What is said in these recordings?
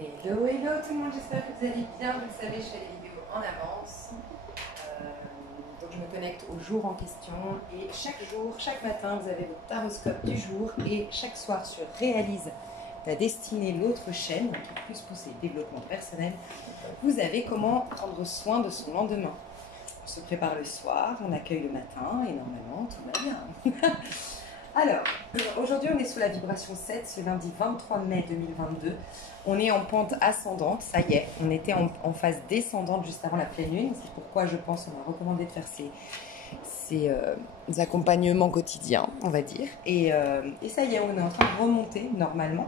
Hello, hello tout le monde, j'espère que vous allez bien. Vous le savez, je fais des vidéos en avance. Donc je me connecte au jour en question et chaque jour, chaque matin, vous avez votre taroscope du jour et chaque soir sur Réalise ta destinée, l'autre chaîne qui est plus poussée développement personnel, vous avez comment prendre soin de son lendemain. On se prépare le soir, on accueille le matin et normalement tout va bien. Alors, aujourd'hui on est sous la vibration 7, ce lundi 23 mai 2022. On est en pente ascendante, ça y est, on était en phase descendante juste avant la pleine lune. C'est pourquoi je pense qu'on m'a recommandé de faire ces accompagnements quotidiens, on va dire. Et ça y est, on est en train de remonter normalement.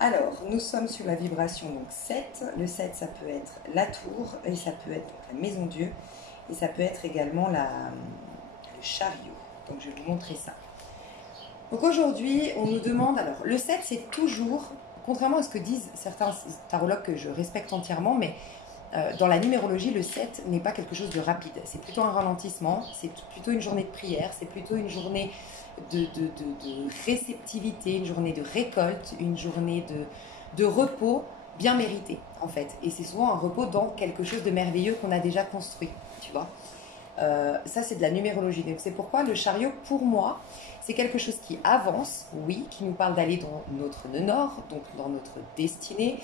Alors, nous sommes sur la vibration donc 7. Le 7, ça peut être la tour, et ça peut être la maison Dieu, et ça peut être également le chariot. Donc, je vais vous montrer ça. Donc, aujourd'hui, on nous demande... Alors, le 7, c'est toujours, contrairement à ce que disent certains tarologues que je respecte entièrement, mais dans la numérologie, le 7 n'est pas quelque chose de rapide. C'est plutôt un ralentissement, c'est plutôt une journée de prière, c'est plutôt une journée de réceptivité, une journée de récolte, une journée de repos bien mérité, en fait. Et c'est souvent un repos dans quelque chose de merveilleux qu'on a déjà construit, tu vois. Ça, c'est de la numérologie. Donc, c'est pourquoi le chariot, pour moi, c'est quelque chose qui avance, oui, qui nous parle d'aller dans notre nœud nord, donc dans notre destinée.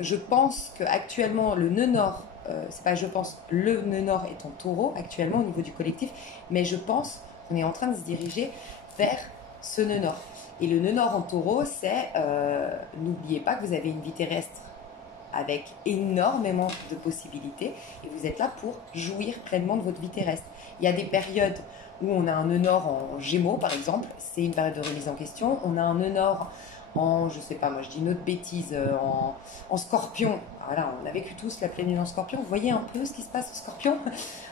Je pense qu'actuellement, le nœud nord, c'est pas je pense, le nœud nord est en taureau actuellement au niveau du collectif, mais je pense qu'on est en train de se diriger vers ce nœud nord. Et le nœud nord en taureau, c'est, n'oubliez pas que vous avez une vie terrestre avec énormément de possibilités et vous êtes là pour jouir pleinement de votre vie terrestre. Il y a des périodes où on a un nœud nord en Gémeaux, par exemple, c'est une période de remise en question. On a un nœud nord en, je sais pas, moi je dis une autre bêtise, en Scorpion. Voilà, on a vécu tous la pleine lune en Scorpion. Vous voyez un peu ce qui se passe au Scorpion?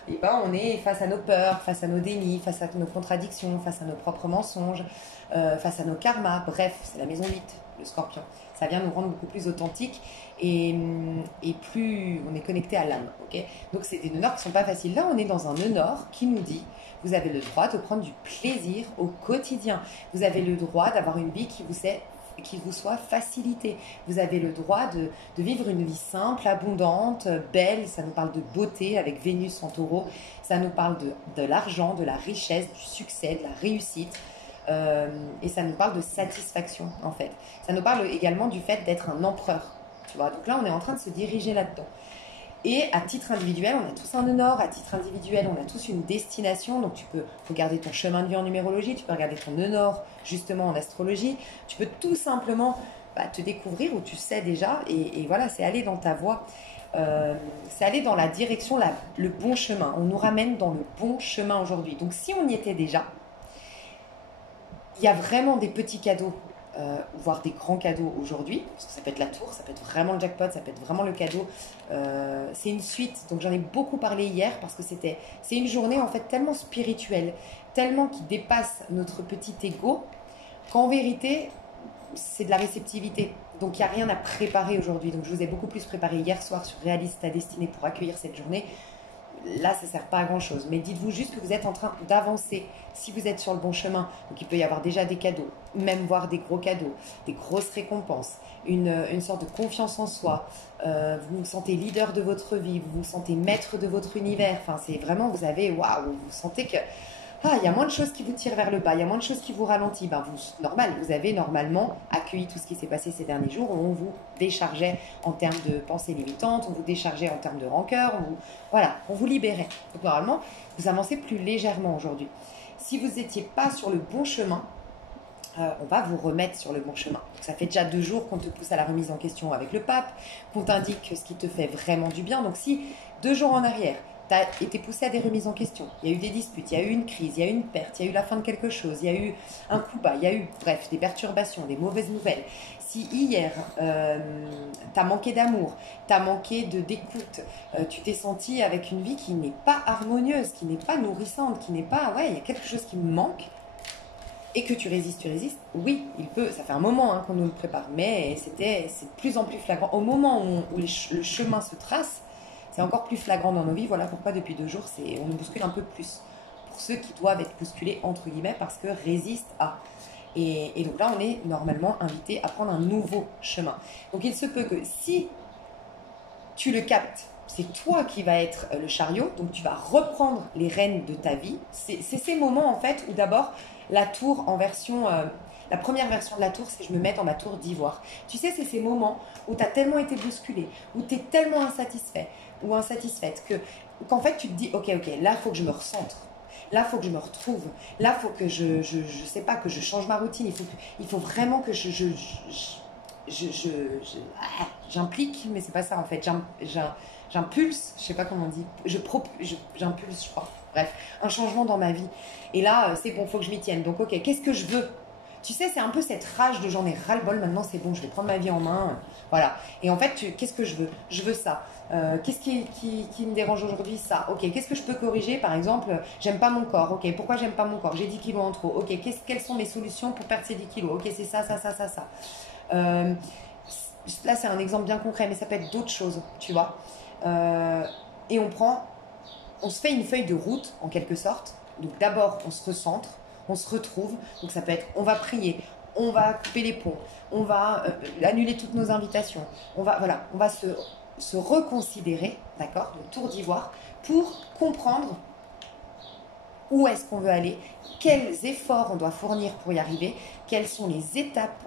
Et ben, on est face à nos peurs, face à nos dénis, face à nos contradictions, face à nos propres mensonges, face à nos karmas. Bref, c'est la maison 8, le Scorpion. Ça vient nous rendre beaucoup plus authentiques et plus on est connecté à l'âme. Okay, donc, c'est des nœuds nord qui ne sont pas faciles. Là, on est dans un nœud nord qui nous dit vous avez le droit de prendre du plaisir au quotidien. Vous avez le droit d'avoir une vie qui vous soit facilitée. Vous avez le droit de vivre une vie simple, abondante, belle. Ça nous parle de beauté avec Vénus en taureau. Ça nous parle de l'argent, de la richesse, du succès, de la réussite. Et ça nous parle de satisfaction, en fait. Ça nous parle également du fait d'être un empereur. Tu vois, donc là, on est en train de se diriger là-dedans. Et à titre individuel, on a tous un nœud nord. À titre individuel, on a tous une destination. Donc, tu peux regarder ton chemin de vie en numérologie. Tu peux regarder ton nœud nord, justement, en astrologie. Tu peux tout simplement te découvrir où tu sais déjà. Et voilà, c'est aller dans ta voie. C'est aller dans la direction, le bon chemin. On nous ramène dans le bon chemin aujourd'hui. Donc, si on y était déjà, il y a vraiment des petits cadeaux. Voire des grands cadeaux aujourd'hui, parce que ça peut être la tour, ça peut être vraiment le jackpot, ça peut être vraiment le cadeau. C'est une suite, donc j'en ai beaucoup parlé hier parce que c'est une journée en fait tellement spirituelle, tellement qui dépasse notre petit ego, qu'en vérité c'est de la réceptivité. Donc il n'y a rien à préparer aujourd'hui. Donc je vous ai beaucoup plus préparé hier soir sur Réalise ta destinée pour accueillir cette journée. Là, ça ne sert pas à grand-chose. Mais dites-vous juste que vous êtes en train d'avancer. Si vous êtes sur le bon chemin, donc il peut y avoir déjà des cadeaux, même voir des gros cadeaux, des grosses récompenses, une sorte de confiance en soi. Vous vous sentez leader de votre vie, vous vous sentez maître de votre univers. Enfin, c'est vraiment, vous avez, waouh, vous sentez que il y a moins de choses qui vous tirent vers le bas, il y a moins de choses qui vous ralentissent. Normal, vous avez normalement accueilli tout ce qui s'est passé ces derniers jours où on vous déchargeait en termes de pensées limitantes, on vous déchargeait en termes de rancœur, on vous libérait. Donc normalement, vous avancez plus légèrement aujourd'hui. Si vous n'étiez pas sur le bon chemin, on va vous remettre sur le bon chemin. Donc, ça fait déjà 2 jours qu'on te pousse à la remise en question avec le pape, qu'on t'indique ce qui te fait vraiment du bien. Donc si 2 jours en arrière, tu as été poussé à des remises en question, il y a eu des disputes, il y a eu une crise, il y a eu une perte, il y a eu la fin de quelque chose, il y a eu un coup bas, il y a eu, bref, des perturbations, des mauvaises nouvelles. Si hier, tu as manqué d'amour, tu as manqué d'écoute, tu t'es senti avec une vie qui n'est pas harmonieuse, qui n'est pas nourrissante, qui n'est pas, il y a quelque chose qui me manque, et que tu résistes, oui, il peut, ça fait un moment qu'on nous le prépare, mais c'est de plus en plus flagrant. Au moment où le chemin se trace, c'est encore plus flagrant dans nos vies. Voilà pourquoi depuis 2 jours, on nous bouscule un peu plus. Pour ceux qui doivent être bousculés, entre guillemets, parce que résiste à. Et donc là, on est normalement invité à prendre un nouveau chemin. Donc il se peut que si tu le captes, c'est toi qui vas être le chariot, donc tu vas reprendre les rênes de ta vie. C'est ces moments en fait où d'abord la tour en version... la première version de la tour, c'est je me mets dans ma tour d'ivoire. Tu sais, c'est ces moments où tu as tellement été bousculé, où tu es tellement insatisfait ou insatisfaite qu'en fait tu te dis, ok, là, il faut que je me recentre. Là, il faut que je me retrouve. Là, il faut que je sais pas, que je change ma routine. Il faut vraiment que j'implique, mais c'est pas ça en fait. J'impulse, je sais pas comment on dit. J'impulse, je crois. Bref, un changement dans ma vie. Et là, c'est bon, faut que je m'y tienne. Donc, ok, qu'est-ce que je veux? Tu sais, c'est un peu cette rage de j'en ai ras-le-bol, maintenant c'est bon, je vais prendre ma vie en main. Voilà. Et en fait, qu'est-ce que je veux? Je veux ça. Qu'est-ce qui me dérange aujourd'hui? Ça. Ok, qu'est-ce que je peux corriger? Par exemple, j'aime pas mon corps. Ok, pourquoi j'aime pas mon corps? J'ai 10 kilos en trop. Ok, quelles sont mes solutions pour perdre ces 10 kilos? Ok, c'est ça. Euh, Là, c'est un exemple bien concret, mais ça peut être d'autres choses, tu vois. Et on se fait une feuille de route, en quelque sorte. Donc d'abord, on se recentre, on se retrouve. Donc ça peut être, on va prier, on va couper les ponts, on va annuler toutes nos invitations. On va se reconsidérer, d'accord, le tour d'ivoire, pour comprendre où est-ce qu'on veut aller, quels efforts on doit fournir pour y arriver, quelles sont les étapes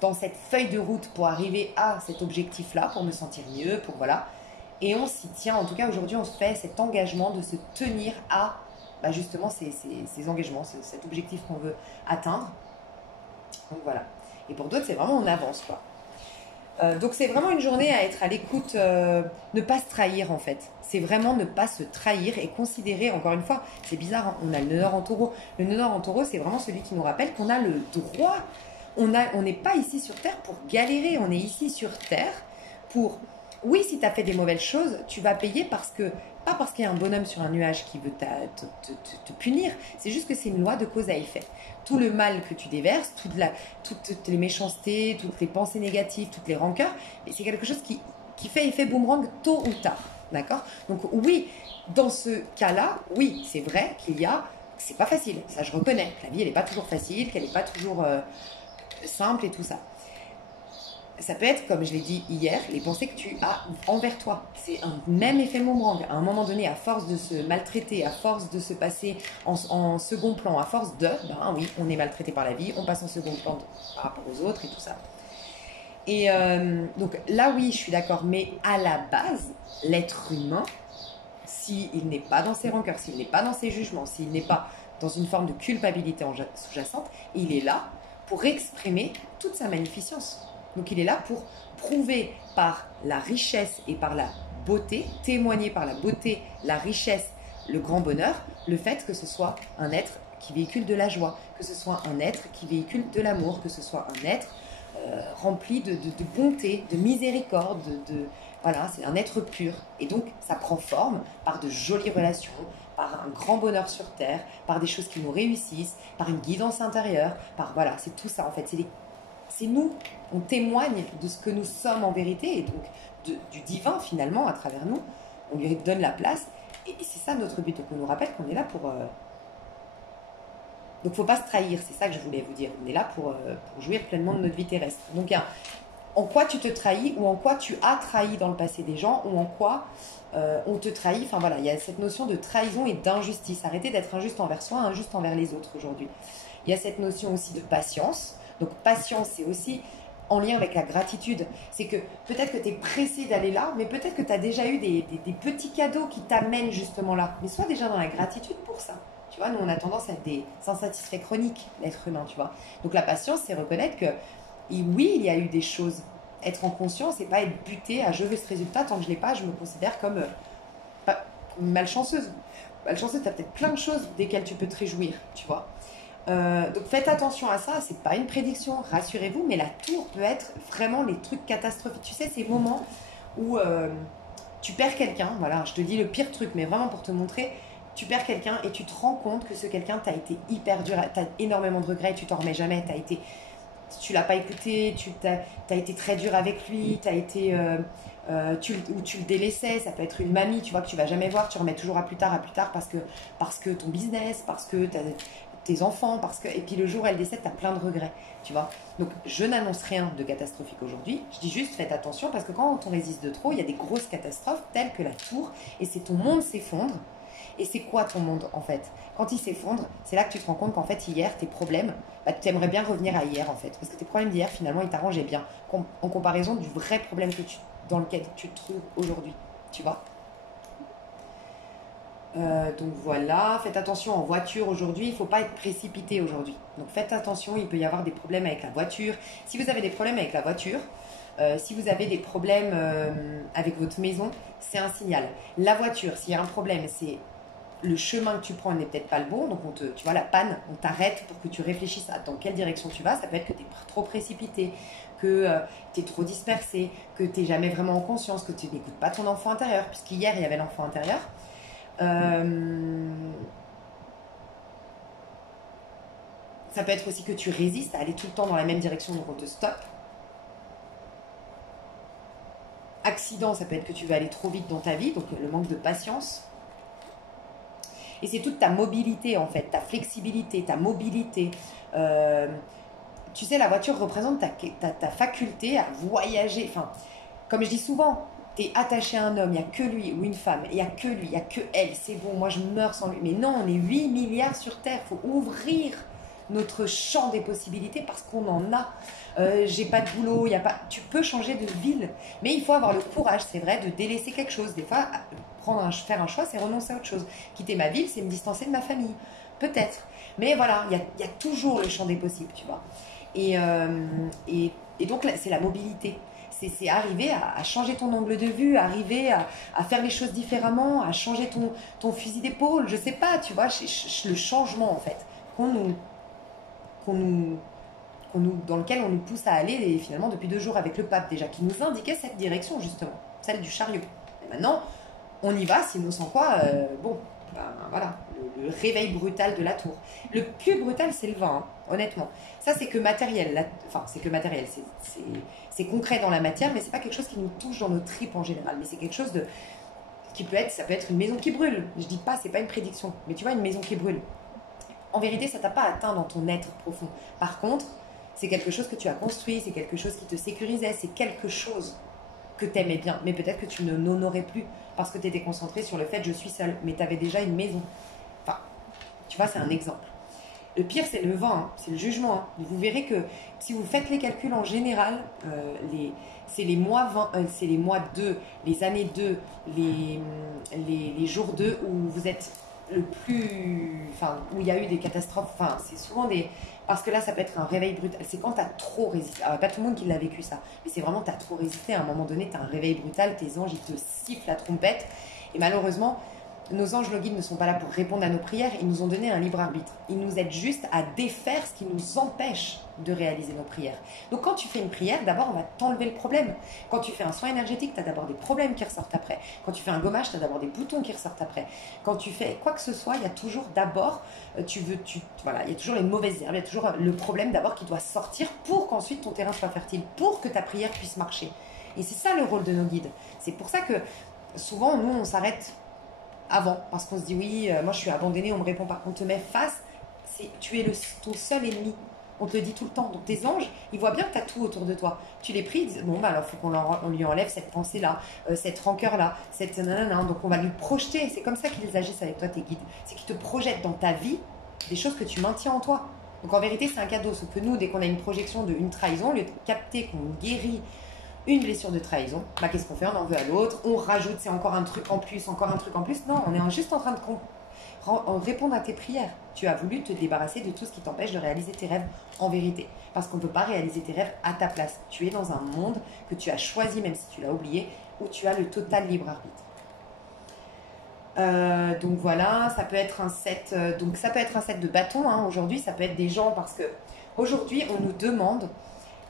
dans cette feuille de route pour arriver à cet objectif-là, pour me sentir mieux, pour voilà. Et on s'y tient. En tout cas, aujourd'hui, on se fait cet engagement de se tenir à justement ces engagements, cet objectif qu'on veut atteindre. Donc voilà. Et pour d'autres, c'est vraiment on avance, quoi. Donc c'est vraiment une journée à être à l'écoute, ne pas se trahir en fait. C'est vraiment ne pas se trahir et considérer, encore une fois, c'est bizarre, hein, on a le nœud nord en taureau. Le nœud nord en taureau, c'est vraiment celui qui nous rappelle qu'on a le droit. On n'est pas ici sur Terre pour galérer, on est ici sur Terre pour... Oui, si tu as fait des mauvaises choses, tu vas payer pas parce qu'il y a un bonhomme sur un nuage qui veut te punir, c'est juste que c'est une loi de cause à effet. Tout le mal que tu déverses, toutes les méchancetés, toutes les pensées négatives, toutes les rancœurs, c'est quelque chose qui fait effet boomerang tôt ou tard. D'accord? Donc oui, dans ce cas-là, oui, c'est vrai c'est pas facile, ça je reconnais, que la vie elle n'est pas toujours facile, qu'elle n'est pas toujours simple et tout ça. Ça peut être, comme je l'ai dit hier, les pensées que tu as envers toi. C'est un même effet boomerang. À un moment donné, à force de se maltraiter, à force de se passer en second plan, à force oui, on est maltraité par la vie, on passe en second plan par rapport aux autres et tout ça. Et donc là, oui, je suis d'accord. Mais à la base, l'être humain, s'il n'est pas dans ses rancœurs, s'il n'est pas dans ses jugements, s'il n'est pas dans une forme de culpabilité sous-jacente, il est là pour exprimer toute sa magnificence. Donc il est là pour prouver par la richesse et par la beauté, témoigner par la beauté, la richesse, le grand bonheur, le fait que ce soit un être qui véhicule de la joie, que ce soit un être qui véhicule de l'amour, que ce soit un être rempli de bonté, de miséricorde, voilà, c'est un être pur. Et donc ça prend forme par de jolies relations, par un grand bonheur sur Terre, par des choses qui nous réussissent, par une guidance intérieure, voilà, c'est tout ça en fait, c'est nous, on témoigne de ce que nous sommes en vérité, et donc du divin finalement à travers nous, on lui donne la place, et c'est ça notre but, donc on nous rappelle qu'on est là pour... Donc il ne faut pas se trahir, c'est ça que je voulais vous dire, on est là pour jouir pleinement de notre vie terrestre. Donc en quoi tu te trahis, ou en quoi tu as trahi dans le passé des gens, ou en quoi on te trahit, enfin voilà, il y a cette notion de trahison et d'injustice, arrêtez d'être injuste envers soi, injuste envers les autres aujourd'hui. Il y a cette notion aussi de patience. Donc patience, c'est aussi en lien avec la gratitude. C'est que peut-être que tu es pressé d'aller là, mais peut-être que tu as déjà eu des petits cadeaux qui t'amènent justement là. Mais sois déjà dans la gratitude pour ça. Tu vois, nous on a tendance à être des insatisfaits chroniques, l'être humain, tu vois. Donc la patience, c'est reconnaître que oui, il y a eu des choses. Être en conscience et pas être buté à je veux ce résultat, tant que je ne l'ai pas, je me considère comme malchanceuse. Malchanceuse, tu as peut-être plein de choses desquelles tu peux te réjouir, tu vois. Donc faites attention à ça, c'est pas une prédiction, rassurez-vous, mais la tour peut être vraiment les trucs catastrophiques. Tu sais, ces moments où tu perds quelqu'un, voilà, je te dis le pire truc, mais vraiment pour te montrer, tu perds quelqu'un et tu te rends compte que ce quelqu'un t'a été hyper dur, t'as énormément de regrets, tu t'en remets jamais, tu l'as pas écouté, t'as été très dur avec lui, ou tu le délaissais, ça peut être une mamie, tu vois, que tu vas jamais voir, tu remets toujours à plus tard parce que ton business, parce que tes enfants, et puis le jour où elle décède, tu as plein de regrets, tu vois. Donc, je n'annonce rien de catastrophique aujourd'hui. Je dis juste, faites attention, parce que quand on résiste de trop, il y a des grosses catastrophes telles que la tour, et c'est ton monde s'effondre. Et c'est quoi ton monde, en fait? Quand il s'effondre, c'est là que tu te rends compte qu'en fait, hier, tes problèmes, tu aimerais bien revenir à hier, en fait. Parce que tes problèmes d'hier, finalement, ils t'arrangeaient bien, en comparaison du vrai problème dans lequel tu te trouves aujourd'hui, tu vois. Donc voilà, faites attention en voiture aujourd'hui, il ne faut pas être précipité aujourd'hui. Donc faites attention, il peut y avoir des problèmes avec la voiture. Si vous avez des problèmes avec la voiture, si vous avez des problèmes avec votre maison, c'est un signal. La voiture, s'il y a un problème, c'est le chemin que tu prends n'est peut-être pas le bon. Donc tu vois, la panne, on t'arrête pour que tu réfléchisses à dans quelle direction tu vas. Ça peut être que tu es trop précipité, que tu es trop dispersé, que tu n'es jamais vraiment en conscience, que tu n'écoutes pas ton enfant intérieur, puisqu'hier, il y avait l'enfant intérieur. Ça peut être aussi que tu résistes à aller tout le temps dans la même direction, donc on te stoppe. Accident, ça peut être que tu veux aller trop vite dans ta vie, donc le manque de patience. Et c'est toute ta mobilité en fait, ta flexibilité, ta mobilité. Tu sais, la voiture représente ta faculté à voyager. Enfin, comme je dis souvent, tu es attaché à un homme, il n'y a que lui, ou une femme, il n'y a que lui, il n'y a que elle, c'est bon, moi je meurs sans lui. Mais non, on est 8 milliards sur Terre, il faut ouvrir notre champ des possibilités parce qu'on en a. J'ai pas de boulot, tu peux changer de ville, mais il faut avoir le courage, c'est vrai, de délaisser quelque chose. Des fois, faire un choix, c'est renoncer à autre chose. Quitter ma ville, c'est me distancer de ma famille, peut-être. Mais voilà, il y a toujours le champ des possibles, tu vois. Et donc, c'est la mobilité. C'est arriver à changer ton angle de vue, arriver à faire les choses différemment, à changer ton fusil d'épaule, je sais pas, tu vois, le changement en fait, dans lequel on nous pousse à aller, et finalement depuis 2 jours avec le pape déjà, qui nous indiquait cette direction justement, celle du chariot. Et maintenant, on y va, sinon sans quoi, voilà, le réveil brutal de la tour. Le plus brutal, c'est le vin, hein, honnêtement. Ça, c'est que matériel. C'est que matériel. C'est concret dans la matière, mais c'est pas quelque chose qui nous touche dans nos tripes en général. Mais c'est quelque chose ça peut être une maison qui brûle. Je dis pas, c'est pas une prédiction, mais tu vois, une maison qui brûle. En vérité, ça t'a pas atteint dans ton être profond. Par contre, c'est quelque chose que tu as construit, c'est quelque chose qui te sécurisait, c'est quelque chose que tu aimais bien, mais peut-être que tu ne n'honorais plus parce que tu étais concentré sur le fait je suis seule, mais tu avais déjà une maison. Enfin, tu vois, c'est un exemple. Le pire, c'est le vent, hein, c'est le jugement. Hein. Vous verrez que si vous faites les calculs en général, c'est les mois 20, c'est les mois 2, les années 2, les jours 2 où vous êtes le plus. Enfin, où il y a eu des catastrophes. Enfin, c'est souvent des. Parce que là, ça peut être un réveil brutal. C'est quand tu as trop résisté. Alors, pas tout le monde qui l'a vécu ça. Mais c'est vraiment, tu as trop résisté. À un moment donné, tu as un réveil brutal. Tes anges, ils te sifflent la trompette. Et malheureusement, nos anges, nos guides ne sont pas là pour répondre à nos prières. Ils nous ont donné un libre arbitre. Ils nous aident juste à défaire ce qui nous empêche de réaliser nos prières. Donc, quand tu fais une prière, d'abord, on va t'enlever le problème. Quand tu fais un soin énergétique, tu as d'abord des problèmes qui ressortent après. Quand tu fais un gommage, tu as d'abord des boutons qui ressortent après. Quand tu fais quoi que ce soit, il y a toujours d'abord, voilà, il y a toujours les mauvaises herbes, il y a toujours le problème d'abord qui doit sortir pour qu'ensuite ton terrain soit fertile, pour que ta prière puisse marcher. Et c'est ça le rôle de nos guides. C'est pour ça que souvent, nous, on s'arrête avant, parce qu'on se dit oui, moi je suis abandonnée, on me répond pas. On te met face, tu es ton seul ennemi. On te le dit tout le temps. Donc tes anges, ils voient bien que tu as tout autour de toi. Tu les pries, ils disent bon, bah alors il faut qu'on lui enlève cette pensée-là, cette rancœur-là, cette nanana. Donc on va lui projeter. C'est comme ça qu'ils agissent avec toi, tes guides. C'est qu'ils te projettent dans ta vie des choses que tu maintiens en toi. Donc en vérité, c'est un cadeau. Sauf que nous, dès qu'on a une projection d'une trahison, au lieu de capter qu'on guérit une blessure de trahison, bah, qu'est-ce qu'on fait? On en veut à l'autre, on rajoute, c'est encore un truc en plus, encore un truc en plus. Non, on est juste en train de répondre à tes prières. Tu as voulu te débarrasser de tout ce qui t'empêche de réaliser tes rêves en vérité. Parce qu'on ne peut pas réaliser tes rêves à ta place. Tu es dans un monde que tu as choisi, même si tu l'as oublié, où tu as le total libre arbitre. Donc voilà, ça peut être un set. Donc ça peut être un set de bâtons. Hein, aujourd'hui, ça peut être des gens parce que aujourd'hui, on nous demande.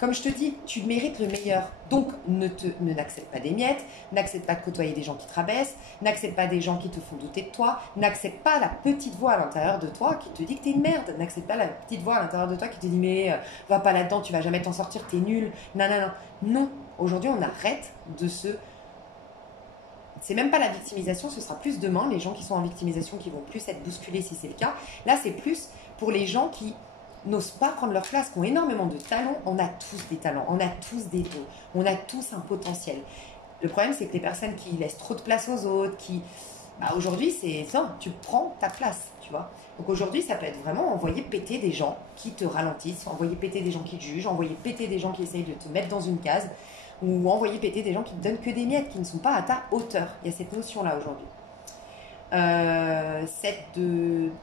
Comme je te dis, tu mérites le meilleur. Donc, n'accepte pas des miettes, n'accepte pas de côtoyer des gens qui te rabaissent, n'accepte pas des gens qui te font douter de toi, n'accepte pas la petite voix à l'intérieur de toi qui te dit que t'es une merde, n'accepte pas la petite voix à l'intérieur de toi qui te dit mais va pas là-dedans, tu vas jamais t'en sortir, t'es nul, nanana. Non, aujourd'hui on arrête de C'est même pas la victimisation, ce sera plus demain, les gens qui sont en victimisation qui vont plus être bousculés si c'est le cas. Là, c'est plus pour les gens qui n'osent pas prendre leur place, qui ont énormément de talents. On a tous des talents, on a tous des dons, on a tous un potentiel. Le problème, c'est que les personnes qui laissent trop de place aux autres, aujourd'hui, c'est ça, tu prends ta place, tu vois. Donc aujourd'hui, ça peut être vraiment envoyer péter des gens qui te ralentissent, envoyer péter des gens qui te jugent, envoyer péter des gens qui essayent de te mettre dans une case, ou envoyer péter des gens qui te donnent que des miettes, qui ne sont pas à ta hauteur. Il y a cette notion-là aujourd'hui.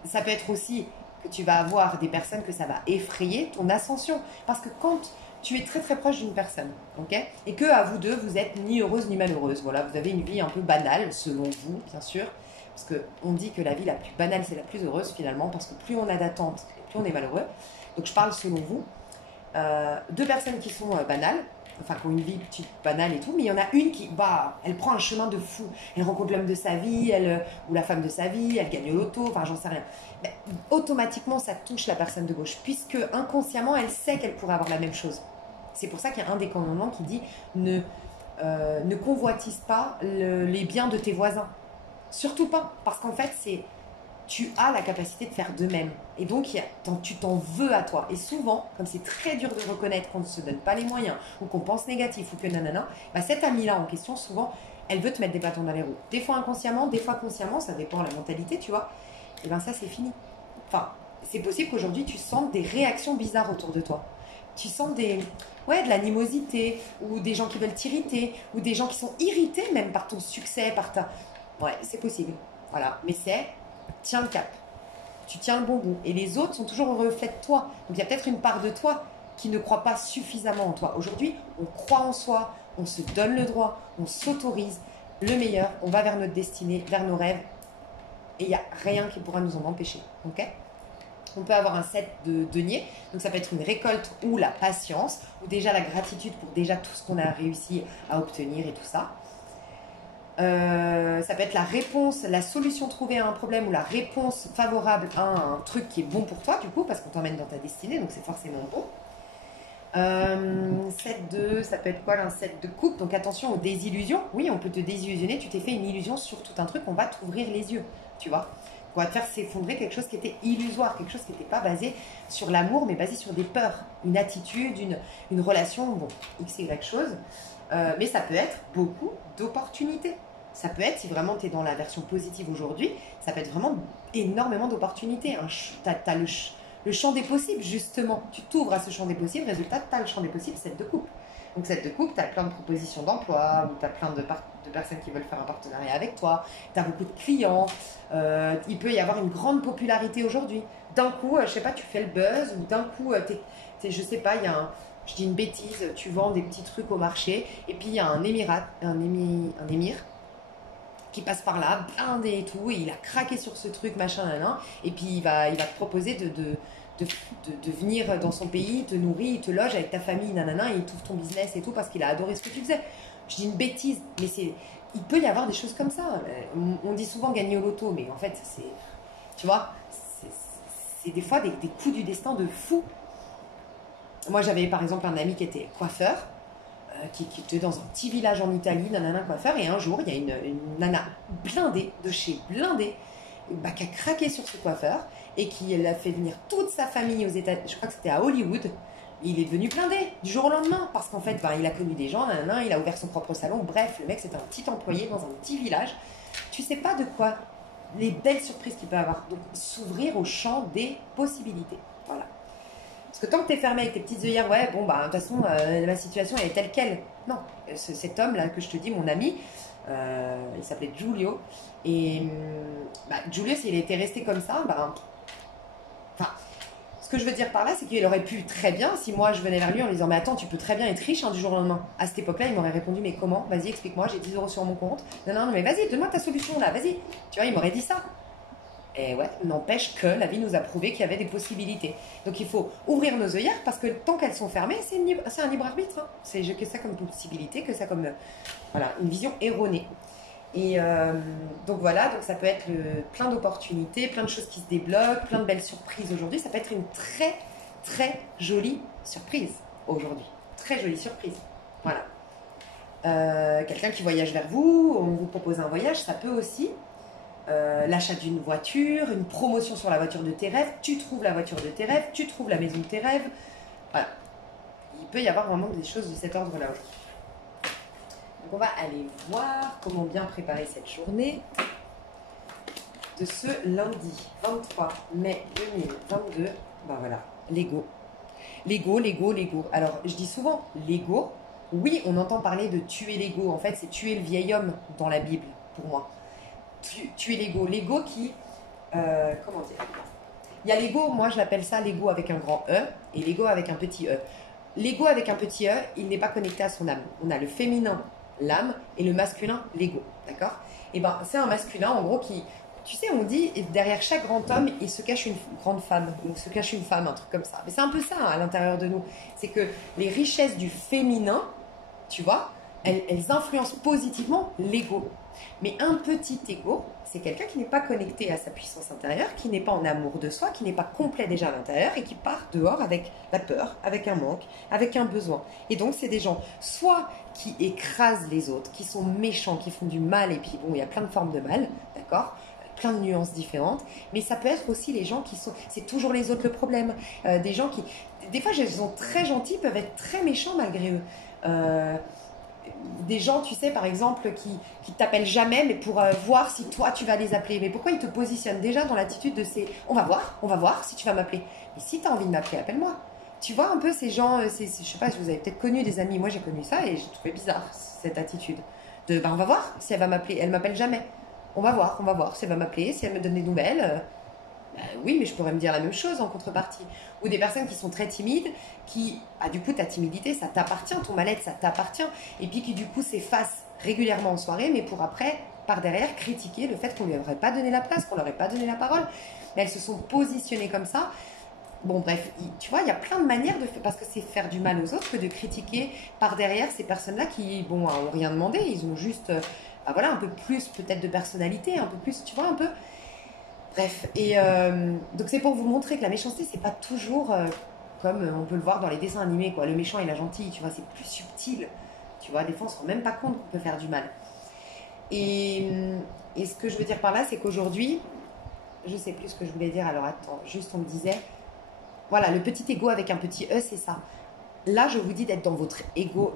Ça peut être aussi que tu vas avoir des personnes que ça va effrayer ton ascension. Parce que quand tu es très très proche d'une personne, ok, et que à vous deux, vous êtes ni heureuse ni malheureuse, voilà, vous avez une vie un peu banale, selon vous, bien sûr, parce qu'on dit que la vie la plus banale, c'est la plus heureuse finalement, parce que plus on a d'attentes, plus on est malheureux. Donc je parle selon vous. Deux personnes qui sont banales, enfin qui ont une vie petite banale et tout, mais il y en a une qui, elle prend un chemin de fou. Elle rencontre l'homme de sa vie, ou la femme de sa vie, elle gagne au loto, enfin j'en sais rien. Mais, automatiquement, ça touche la personne de gauche, puisque inconsciemment, elle sait qu'elle pourrait avoir la même chose. C'est pour ça qu'il y a un des commandements qui dit ne convoitise pas les biens de tes voisins. Surtout pas, parce qu'en fait, tu as la capacité de faire de même. Et donc, tu t'en veux à toi. Et souvent, comme c'est très dur de reconnaître qu'on ne se donne pas les moyens, ou qu'on pense négatif, ou que nanana, cette amie-là en question, souvent, elle veut te mettre des bâtons dans les roues. Des fois inconsciemment, des fois consciemment, ça dépend de la mentalité, tu vois. Et ça, c'est fini. Enfin, c'est possible qu'aujourd'hui, tu sentes des réactions bizarres autour de toi. Tu sens de l'animosité, ou des gens qui veulent t'irriter, ou des gens qui sont irrités même par ton succès, par ta... Ouais, c'est possible. Voilà. Mais tiens le cap. Tu tiens le bon bout. Et les autres sont toujours au reflet de toi. Donc il y a peut-être une part de toi qui ne croit pas suffisamment en toi. Aujourd'hui, on croit en soi, on se donne le droit, on s'autorise le meilleur, on va vers notre destinée, vers nos rêves. Et il n'y a rien qui pourra nous en empêcher. Ok ? On peut avoir un set de deniers. Donc ça peut être une récolte ou la patience, ou déjà la gratitude pour déjà tout ce qu'on a réussi à obtenir et tout ça. Ça peut être la réponse, la solution trouvée à un problème ou la réponse favorable à un truc qui est bon pour toi, du coup, parce qu'on t'emmène dans ta destinée, donc c'est forcément bon. Ça peut être quoi, un set de coupe? Donc attention aux désillusions. Oui, on peut te désillusionner, tu t'es fait une illusion sur tout un truc, on va t'ouvrir les yeux, tu vois. On va te faire s'effondrer quelque chose qui était illusoire, quelque chose qui n'était pas basé sur l'amour, mais basé sur des peurs, une attitude, une relation, bon, x, y chose. Mais ça peut être beaucoup d'opportunités. Ça peut être, si vraiment tu es dans la version positive aujourd'hui, ça peut être vraiment énormément d'opportunités. Tu as le champ des possibles, justement. Tu t'ouvres à ce champ des possibles, résultat, tu as le champ des possibles, set de coupe. Donc, set de coupe, tu as plein de propositions d'emploi, ou tu as plein de personnes qui veulent faire un partenariat avec toi, tu as beaucoup de clients, il peut y avoir une grande popularité aujourd'hui. D'un coup, je sais pas, tu fais le buzz, ou d'un coup, je sais pas, je dis une bêtise, tu vends des petits trucs au marché, et puis il y a un émir qui passe par là, blindé et tout, et il a craqué sur ce truc, machin, et puis il va te proposer de venir dans son pays, te nourrir, il te loge avec ta famille, et il t'ouvre ton business et tout, parce qu'il a adoré ce que tu faisais. Je dis une bêtise, mais il peut y avoir des choses comme ça. On dit souvent gagner au loto, mais en fait, tu vois, c'est des fois des coups du destin de fou. Moi, j'avais par exemple un ami qui était coiffeur, qui était dans un petit village en Italie, coiffeur, et un jour, il y a une nana blindée, de chez blindée, qui a craqué sur ce coiffeur, et qui l'a fait venir toute sa famille aux États-Unis, je crois que c'était à Hollywood. Il est devenu blindé du jour au lendemain, parce qu'en fait, il a connu des gens, il a ouvert son propre salon, bref, le mec, c'était un petit employé dans un petit village. Tu sais pas de quoi, les belles surprises qu'il peut avoir. Donc, s'ouvrir au champ des possibilités. Voilà. Parce que tant que tu es fermé avec tes petites œillères, de toute façon, ma situation elle est telle qu'elle. Non, cet homme-là que je te dis, mon ami, il s'appelait Giulio. Et Giulio, s'il était resté comme ça, ce que je veux dire par là, c'est qu'il aurait pu très bien, si moi je venais vers lui en lui disant, mais attends, tu peux très bien être riche du jour au lendemain. À cette époque-là, il m'aurait répondu, mais comment? Vas-y, explique-moi, j'ai 10 € sur mon compte. Non, mais vas-y, donne-moi ta solution là, vas-y. Tu vois, il m'aurait dit ça. Et ouais, n'empêche que la vie nous a prouvé qu'il y avait des possibilités. Donc il faut ouvrir nos œillères, parce que tant qu'elles sont fermées, c'est un libre arbitre. Hein. C'est que ça comme possibilité, que ça comme une vision erronée. Et donc voilà, donc ça peut être plein d'opportunités, plein de choses qui se débloquent, plein de belles surprises aujourd'hui. Ça peut être une très très jolie surprise aujourd'hui. Très jolie surprise. Voilà. Quelqu'un qui voyage vers vous, on vous propose un voyage, ça peut aussi l'achat d'une voiture, une promotion sur la voiture de tes rêves, tu trouves la voiture de tes rêves, tu trouves la maison de tes rêves. Voilà. Il peut y avoir vraiment des choses de cet ordre-là aujourd'hui. Donc on va aller voir comment bien préparer cette journée de ce lundi 23 mai 2022. Ben voilà, l'ego. L'ego, l'ego, l'ego. Alors je dis souvent l'ego. Oui, on entend parler de tuer l'ego. En fait, c'est tuer le vieil homme dans la Bible, pour moi. Tuer l'ego. L'ego qui... comment dire? Il y a l'ego, moi je l'appelle ça l'ego avec un grand E et l'ego avec un petit E. L'ego avec un petit E, il n'est pas connecté à son âme. On a le féminin, l'âme, et le masculin, l'ego. D'accord? Et ben, c'est un masculin, en gros, qui... Tu sais, on dit, derrière chaque grand homme, il se cache une grande femme. Il se cache une femme, un truc comme ça. Mais c'est un peu ça, hein, à l'intérieur de nous. C'est que les richesses du féminin, tu vois, elles influencent positivement l'ego. Mais un petit ego, c'est quelqu'un qui n'est pas connecté à sa puissance intérieure, qui n'est pas en amour de soi, qui n'est pas complet déjà à l'intérieur et qui part dehors avec la peur, avec un manque, avec un besoin. Et donc, c'est des gens soit qui écrasent les autres, qui sont méchants, qui font du mal, et puis bon, il y a plein de formes de mal, d'accord ? Plein de nuances différentes, mais ça peut être aussi les gens qui sont... C'est toujours les autres le problème. Des gens qui... Des fois, ils sont très gentils, peuvent être très méchants malgré eux. Des gens, tu sais, par exemple, qui t'appellent jamais, mais pour voir si toi, tu vas les appeler. Mais pourquoi ils te positionnent déjà dans l'attitude de ces... On va voir si tu vas m'appeler. Mais si tu as envie de m'appeler, appelle-moi. Tu vois un peu ces gens, je sais pas, vous avez peut-être connu des amis, moi j'ai connu ça et j'ai trouvé bizarre cette attitude. De, on va voir si elle va m'appeler, elle m'appelle jamais. On va voir si elle va m'appeler, si elle me donne des nouvelles. Oui, mais je pourrais me dire la même chose en contrepartie. Ou des personnes qui sont très timides, qui, du coup, ta timidité, ça t'appartient, ton mal-être, ça t'appartient, et puis qui, du coup, s'effacent régulièrement en soirée, mais pour après, par derrière, critiquer le fait qu'on ne lui aurait pas donné la place, qu'on ne leur aurait pas donné la parole. Mais elles se sont positionnées comme ça. Bon, bref, tu vois, il y a plein de manières de faire, parce que c'est faire du mal aux autres que de critiquer par derrière ces personnes-là qui, bon, ont rien demandé, ils ont juste, voilà, un peu plus peut-être de personnalité, un peu plus, tu vois, un peu. Bref, et donc c'est pour vous montrer que la méchanceté, c'est pas toujours comme on peut le voir dans les dessins animés, quoi. Le méchant et la gentille, tu vois, c'est plus subtil. Tu vois, des fois, on se rend même pas compte qu'on peut faire du mal. Et ce que je veux dire par là, c'est qu'aujourd'hui, je sais plus ce que je voulais dire, alors attends, juste on me disait... Voilà, le petit ego avec un petit E, c'est ça. Là, je vous dis d'être dans votre ego,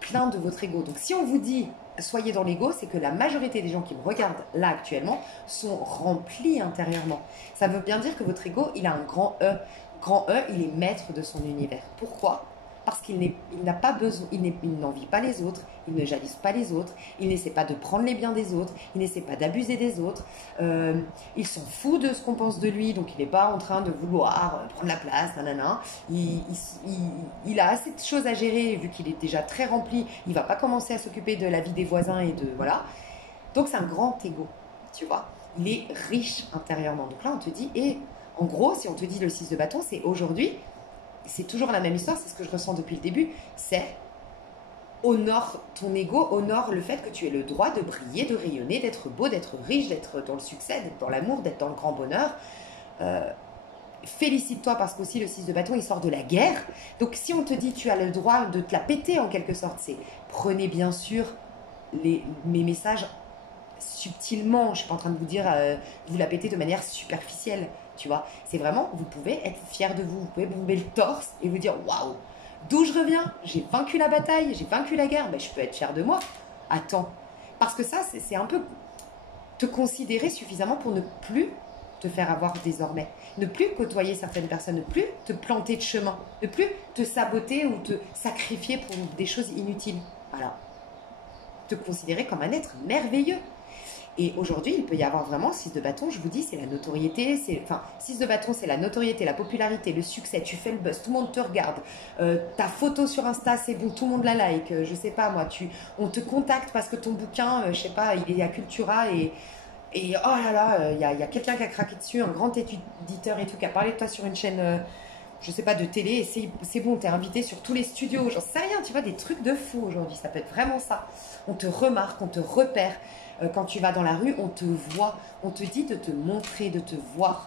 plein de votre ego. Donc, si on vous dit soyez dans l'ego, c'est que la majorité des gens qui me regardent là actuellement sont remplis intérieurement. Ça veut bien dire que votre ego, il a un grand E. Grand E, il est maître de son univers. Pourquoi ? Parce qu'il n'a pas besoin, il n'en vit pas les autres, il ne jalouse pas les autres, il n'essaie pas de prendre les biens des autres, il n'essaie pas d'abuser des autres, il s'en fout de ce qu'on pense de lui, donc il n'est pas en train de vouloir prendre la place, nanana. Il a assez de choses à gérer, vu qu'il est déjà très rempli, il ne va pas commencer à s'occuper de la vie des voisins et de... Voilà. Donc c'est un grand ego, tu vois. Il est riche intérieurement. Donc là, on te dit, et en gros, si on te dit le 6 de bâton, c'est aujourd'hui... C'est toujours la même histoire, c'est ce que je ressens depuis le début, c'est honore ton ego, honore le fait que tu aies le droit de briller, de rayonner, d'être beau, d'être riche, d'être dans le succès, d'être dans l'amour, d'être dans le grand bonheur. Félicite-toi parce qu'aussi le 6 de bâton, il sort de la guerre. Donc si on te dit tu as le droit de te la péter en quelque sorte, c'est prenez bien sûr mes messages subtilement, je ne suis pas en train de vous dire vous la péter de manière superficielle. Tu vois, c'est vraiment, vous pouvez être fier de vous, vous pouvez bomber le torse et vous dire waouh, d'où je reviens, j'ai vaincu la bataille, j'ai vaincu la guerre, ben, je peux être fier de moi. Attends, parce que ça, c'est un peu te considérer suffisamment pour ne plus te faire avoir désormais, ne plus côtoyer certaines personnes, ne plus te planter de chemin, ne plus te saboter ou te sacrifier pour des choses inutiles. Voilà, te considérer comme un être merveilleux. Et aujourd'hui, il peut y avoir vraiment 6 de bâton, je vous dis, c'est la notoriété, 6 de bâton, c'est la notoriété, la popularité, le succès, tu fais le buzz, tout le monde te regarde, ta photo sur Insta, c'est bon, tout le monde la like, je sais pas moi, on te contacte parce que ton bouquin, je sais pas, il est à Cultura et oh là là, il y a quelqu'un qui a craqué dessus, un grand éditeur et tout, qui a parlé de toi sur une chaîne, je sais pas, de télé, et c'est bon, t'es invité sur tous les studios, j'en sais rien, tu vois, des trucs de fou aujourd'hui, ça peut être vraiment ça. On te remarque, on te repère. Quand tu vas dans la rue, on te voit, on te dit de te montrer, de te voir,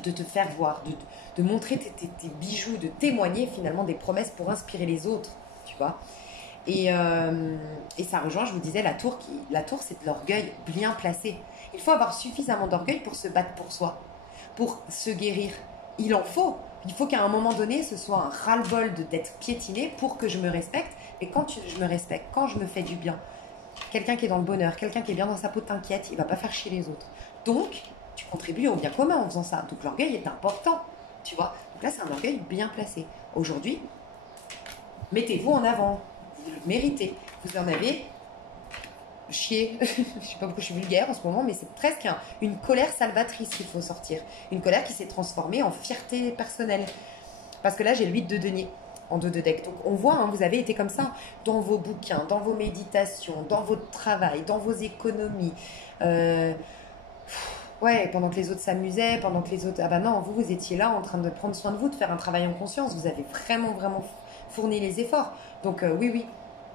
de te faire voir, de montrer tes bijoux, de témoigner finalement des promesses pour inspirer les autres, tu vois. Et ça rejoint, je vous disais, la tour, c'est de l'orgueil bien placé. Il faut avoir suffisamment d'orgueil pour se battre pour soi, pour se guérir. Il en faut. Il faut qu'à un moment donné, ce soit un ras-le-bol d'être piétiné pour que je me respecte. Et quand je me respecte, quand je me fais du bien, quelqu'un qui est dans le bonheur, quelqu'un qui est bien dans sa peau, t'inquiète, il va pas faire chier les autres. Donc, tu contribues au bien commun en faisant ça. Donc, l'orgueil est important, tu vois. Donc là, c'est un orgueil bien placé. Aujourd'hui, mettez-vous en avant. Vous le méritez. Vous en avez chier. Je sais pas pourquoi je suis vulgaire en ce moment, mais c'est presque une colère salvatrice qu'il faut sortir. Une colère qui s'est transformée en fierté personnelle. Parce que là, j'ai le 8 de denier en 2 de deck. Donc, on voit, hein, vous avez été comme ça dans vos bouquins, dans vos méditations, dans votre travail, dans vos économies. Ouais, pendant que les autres s'amusaient, pendant que les autres... Ah bah non, vous étiez là en train de prendre soin de vous, de faire un travail en conscience. Vous avez vraiment, vraiment fourni les efforts. Donc, oui.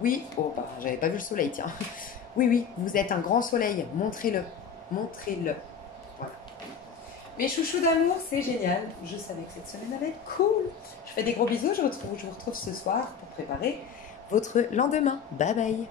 Oui. Oh, bah, j'avais pas vu le soleil, tiens. Oui, vous êtes un grand soleil. Montrez-le. Montrez-le. Voilà. Mes chouchous d'amour, c'est génial. Je savais que cette semaine allait être cool. Je fais des gros bisous. Je vous retrouve ce soir pour préparer votre lendemain. Bye bye.